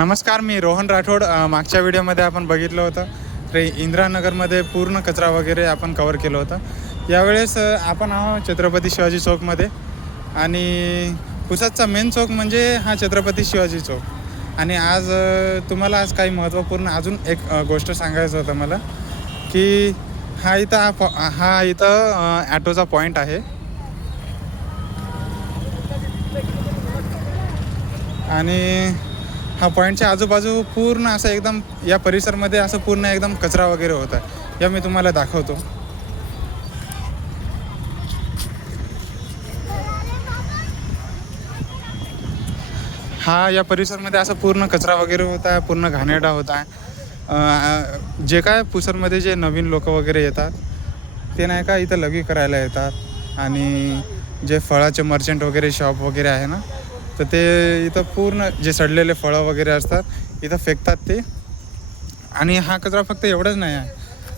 नमस्कार, मी रोहन राठोड. मागच्या व्हिडिओमध्ये आपण बघितलं होतं ते इंदिरानगरमध्ये पूर्ण कचरा वगैरे आपण कवर केलं होतं. यावेळेस आपण आहोत छत्रपती शिवाजी चौकमध्ये आणि पुसदचा मेन चौक म्हणजे हा छत्रपती शिवाजी चौक. आणि आज तुम्हाला आज काही महत्त्वपूर्ण अजून एक गोष्ट सांगायचं होतं मला की हा इथं ॲटोचा पॉईंट आहे आणि हा पॉईंटच्या आजूबाजू पूर्ण असं एकदम या परिसरमध्ये असं पूर्ण एकदम कचरा वगैरे होता आहे. या मी तुम्हाला दाखवतो. हा या परिसरमध्ये असं पूर्ण कचरा वगैरे होता आहे, पूर्ण घाणेरडा होता आहे. जे काय पुसदमध्ये जे नवीन लोक वगैरे येतात ते नाही का इथं लघवी करायला येतात आणि जे फळाचे मर्चंट वगैरे शॉप वगैरे आहे ना, तर ते इथं पूर्ण जे सडलेले फळं वगैरे असतात इथं फेकतात ते. आणि हा कचरा फक्त एवढंच नाही आहे,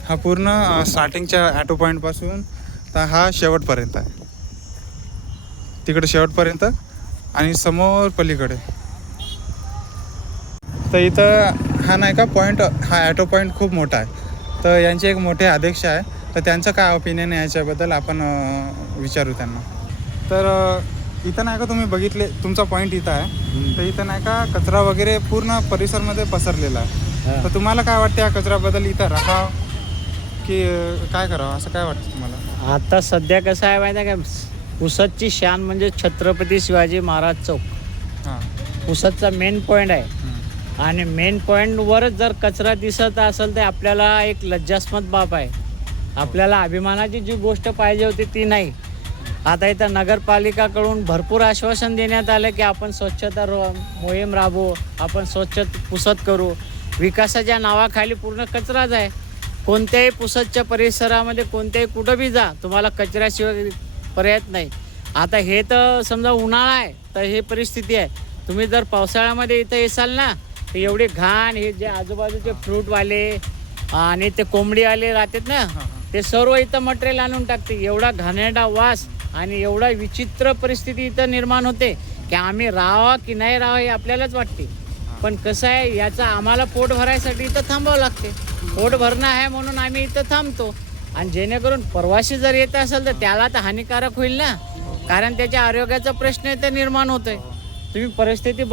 हा पूर्ण स्टार्टिंगच्या ॲटो पॉईंटपासून तर हा शेवटपर्यंत आहे, तिकडे शेवटपर्यंत आणि समोर पलीकडे. तर इथं हा नाही का पॉईंट, हा ॲटो पॉईंट खूप मोठा आहे. तर यांचे एक मोठे अध्यक्ष आहे, तर त्यांचं काय ओपिनियन आहे याच्याबद्दल आपण विचारू त्यांना. तर इथं नाही का तुम्ही बघितले, तुमचा पॉईंट इथं आहे, तर इथं नाही का कचरा वगैरे पूर्ण परिसरमध्ये पसरलेला आहे. तर तुम्हाला काय वाटतं या कचऱ्याबद्दल, इथं राहावं की काय करावं, असं काय वाटतं तुम्हाला? आता सध्या कसं आहे माहिती आहे का, पुसदची शान म्हणजे छत्रपती शिवाजी महाराज चौक. हां. पुसदचा मेन पॉईंट आहे आणि मेन पॉईंटवरच जर कचरा दिसत असेल तर आपल्याला एक लज्जास्पद बाब आहे. आपल्याला अभिमानाची जी गोष्ट पाहिजे होती ती नाही. आता इथं नगरपालिकाकडून भरपूर आश्वासन देण्यात आलं की आपण स्वच्छता मोहीम राबवू, आपण स्वच्छ पुसद करू. विकासाच्या नावाखाली पूर्ण कचराच आहे. कोणत्याही पुसदच्या परिसरामध्ये कोणत्याही कुठं बी जा, तुम्हाला कचऱ्याशिवाय पर्यायच नाही. आता हे तर समजा उन्हाळा आहे तर हे परिस्थिती आहे. तुम्ही जर पावसाळ्यामध्ये इथं येसाल ना, तर एवढे घाण, हे जे आजूबाजूचे फ्रूटवाले आणि ते कोंबडीवाले राहतात ना, ते सर्व इथं मटेरियल आणून टाकते. एवढा घाणेरडा वास आणि एवढा विचित्र परिस्थिती इथं निर्माण होते की आम्ही राहावं की नाही राहावं हे आपल्यालाच वाटते. पण कसं आहे, याचं आम्हाला पोट भरायसाठी इथं थांबावं लागते. पोट भरणं आहे म्हणून आम्ही इथं थांबतो. आणि जेणेकरून प्रवासी जर येत असेल तर त्याला तर हानिकारक होईल ना, कारण त्याच्या आरोग्याचा प्रश्न इथं निर्माण होतोय. तुम्ही परिस्थिती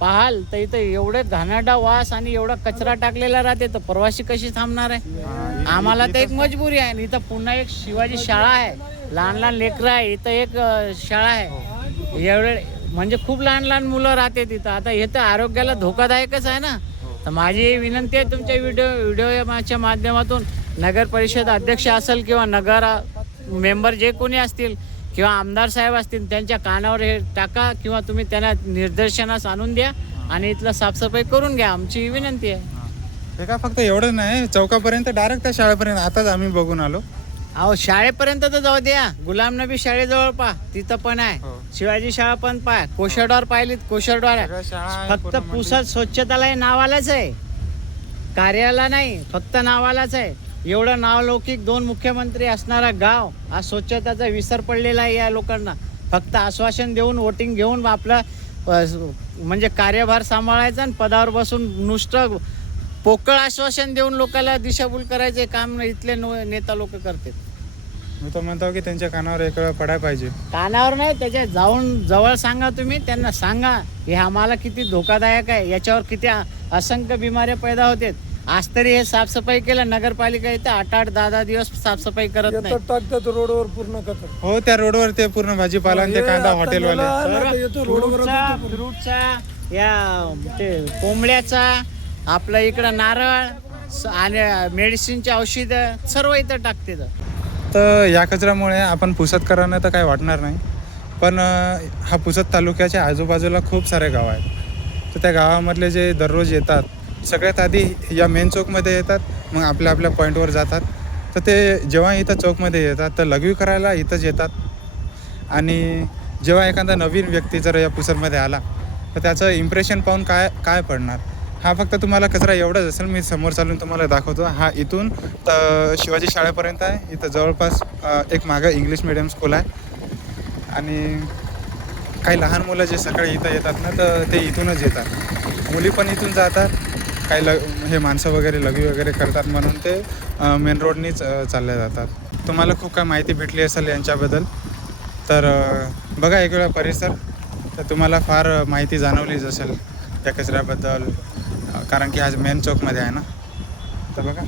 पाहाल तर इथं एवढे घाणेरडा वास आणि एवढा कचरा टाकलेला राहते, तर प्रवासी कशी थांबणार आहे? आम्हाला तर एक मजबुरी आहे. इथं पुन्हा एक शिवाजी शाळा आहे, लहान लहान लेकरं आहे, इथं एक शाळा आहे. एवढे म्हणजे खूप लहान लहान मुलं राहते तिथं. आता हे तर आरोग्याला धोकादायकच आहे ना. तर माझी विनंती आहे तुमच्या व्हिडिओच्या माध्यमातून, नगर परिषद अध्यक्ष असेल किंवा नगर मेंबर जे कोणी असतील किंवा आमदार साहेब असतील, त्यांच्या कानावर हे टाका किंवा तुम्ही त्यांना निर्देशनास आणून द्या आणि इथलं साफसफाई करून घ्या. आमची विनंती आहे. हे का फक्त एवढंच नाही, चौकापर्यंत डायरेक्ट त्या शाळेपर्यंत आताच आम्ही बघून आलो. अहो, शाळेपर्यंत तर जाऊ द्या. गुलाम नबी शाळेजवळ पहा, तिथं पण आहे. शिवाजी शाळा पण पहा, कोशरडवार पाहिलीत, कोशरडवार आहे. फक्त पुसद स्वच्छताला हे नावालाच आहे, कार्याला नाही, फक्त नावालाच आहे. एवढं नावलौकिक 2 मुख्यमंत्री असणारा गाव, आज स्वच्छताचा विसर पडलेला आहे या लोकांना. फक्त आश्वासन देऊन, वोटिंग घेऊन आपला म्हणजे कार्यभार सांभाळायचा आणि पदावर बसून नुसतं पोकळ आश्वासन देऊन लोकांना दिशाभूल करायचे काम इथले नेता लोक करतात. मी तो म्हणतो की त्यांच्या कानावर एक वेळा पडायला पाहिजे. कानावर नाही, त्याच्या जाऊन जवळ सांगा. तुम्ही त्यांना सांगा हे आम्हाला किती धोकादायक आहे, याच्यावर किती असंख्य बिमाऱ्या पैदा होतात. आज तरी हे साफसफाई केलं, नगरपालिका इथं 8-8, 10-10 दिवस साफसफाई करत नाही. टाकतात रोडवर पूर्ण कचरा. हो, त्या रोडवर ते पूर्ण भाजीपाला आणि ते कांदा हॉटेलवाले, फ्रूटचा, या ते कोंबड्याचा, आपलं इकडं नारळ आणि मेडिसिनचे औषधं सर्व इथं टाकते. तर या कचऱ्यामुळे आपण पुसदकरांना तर काही वाटणार नाही, पण हा पुसद तालुक्याच्या आजूबाजूला खूप सारे गाव आहेत. तर त्या गावामधले जे दररोज येतात, सगळ्यात आधी या मेन चौकमध्ये येतात, मग आपल्या पॉईंटवर जातात. तर ते जेव्हा इथं चौकमध्ये येतात तर लघवी करायला इथंच येतात. आणि जेव्हा एखादा नवीन व्यक्ती जर या पुसदमध्ये आला तर त्याचं इम्प्रेशन पाहून काय पडणार. हा फक्त तुम्हाला कचरा एवढाच असेल, मी समोर चालून तुम्हाला दाखवतो. हा इथून तर शिवाजी शाळेपर्यंत आहे. इथं जवळपास एक मागं इंग्लिश मिडियम स्कूल आहे आणि काही लहान मुलं जे सकाळी इथं येतात ना, तर ते इथूनच येतात. मुली पण इथून जातात, काही हे माणसं वगैरे लघवी वगैरे करतात म्हणून ते मेन रोडनीच चालल्या जातात. तुम्हाला खूप काय माहिती भेटली असेल यांच्याबद्दल. तर बघा एक वेळा परिसर, तर तुम्हाला फार माहिती जाणवलीच असेल या कचऱ्याबद्दल, कारण की आज मेन चौकमध्ये आहे ना. तर बघा